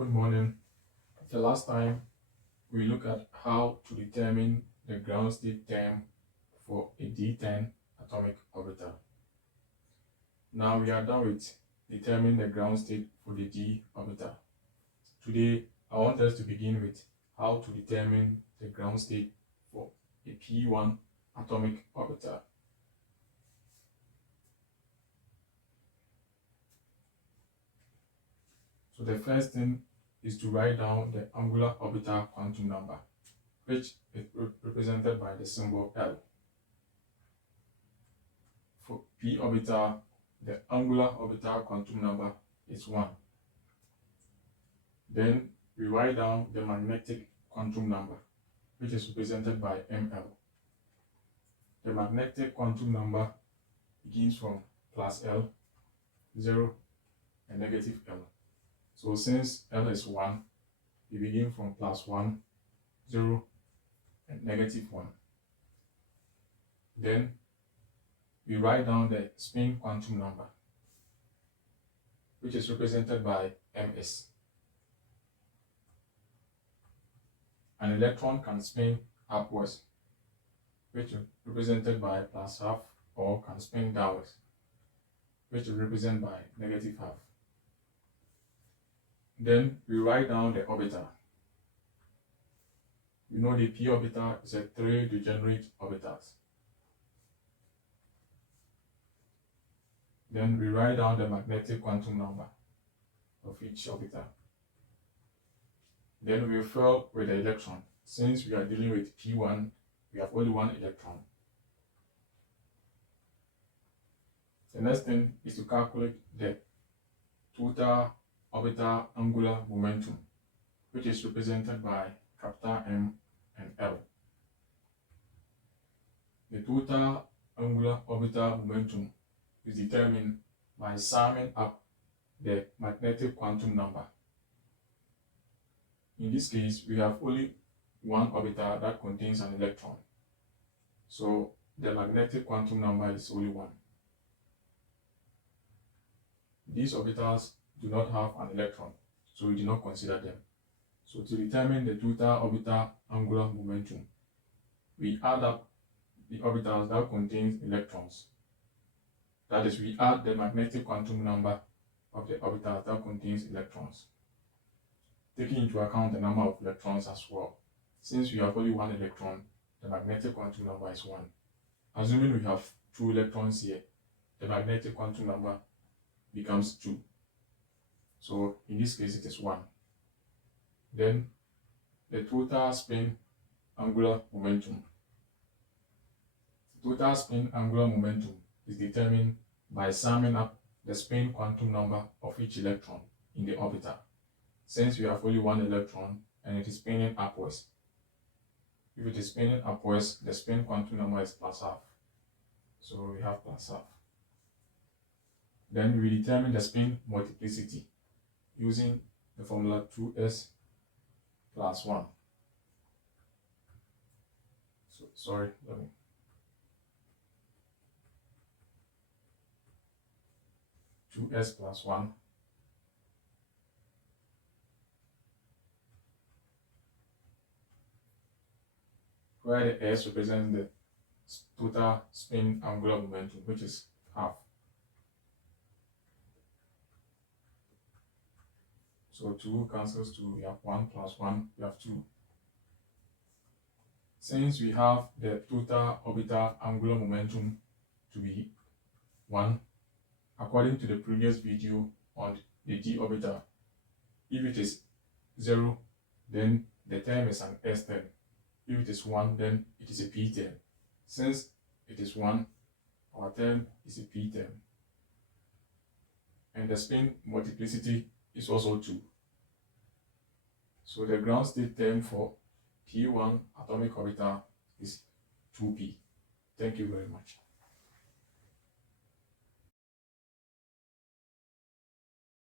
Good morning. The last time we looked at how to determine the ground state term for a D10 atomic orbital. Now we are done with determining the ground state for the D orbital. Today I want us to begin with how to determine the ground state for a P1 atomic orbital. So the first thing is to write down the angular orbital quantum number, which is represented by the symbol L. For P orbital, the angular orbital quantum number is 1. Then we write down the magnetic quantum number, which is represented by ML. The magnetic quantum number begins from plus L, 0, and negative L. So since L is 1, we begin from plus 1, 0, and negative 1. Then we write down the spin quantum number, which is represented by Ms. An electron can spin upwards, which is represented by plus half, or can spin downwards, which is represented by negative half. Then we write down the orbital. We know the p orbital is a 3 degenerate orbitals. Then we write down the magnetic quantum number of each orbital. Then we fill with the electron. Since we are dealing with P1, we have only one electron. The next thing is to calculate the total orbital angular momentum, which is represented by capital M and L. The total angular orbital momentum is determined by summing up the magnetic quantum number. In this case, we have only one orbital that contains an electron. So the magnetic quantum number is only 1. These orbitals do not have an electron, so we do not consider them. So to determine the total orbital angular momentum, we add up the orbitals that contain electrons. That is, we add the magnetic quantum number of the orbital that contains electrons, taking into account the number of electrons as well. Since we have only one electron, the magnetic quantum number is 1. Assuming we have 2 electrons here, the magnetic quantum number becomes 2. So in this case it is 1. Then the total spin angular momentum. The total spin angular momentum is determined by summing up the spin quantum number of each electron in the orbital. Since we have only one electron and it is spinning upwards, if it is spinning upwards, the spin quantum number is plus half. So we have plus half. Then we determine the spin multiplicity using the formula 2s plus 1. So, sorry, 2s plus 1 where the s represents the total spin angular momentum, which is half. So 2 cancels 2, we have 1 plus 1, we have 2. Since we have the total orbital angular momentum to be 1, according to the previous video on the d orbital, if it is 0, then the term is an s term. If it is 1, then it is a p term. Since it is 1, our term is a p term. And the spin multiplicity is also 2. So the ground state term for P1 atomic orbital is 2p. Thank you very much.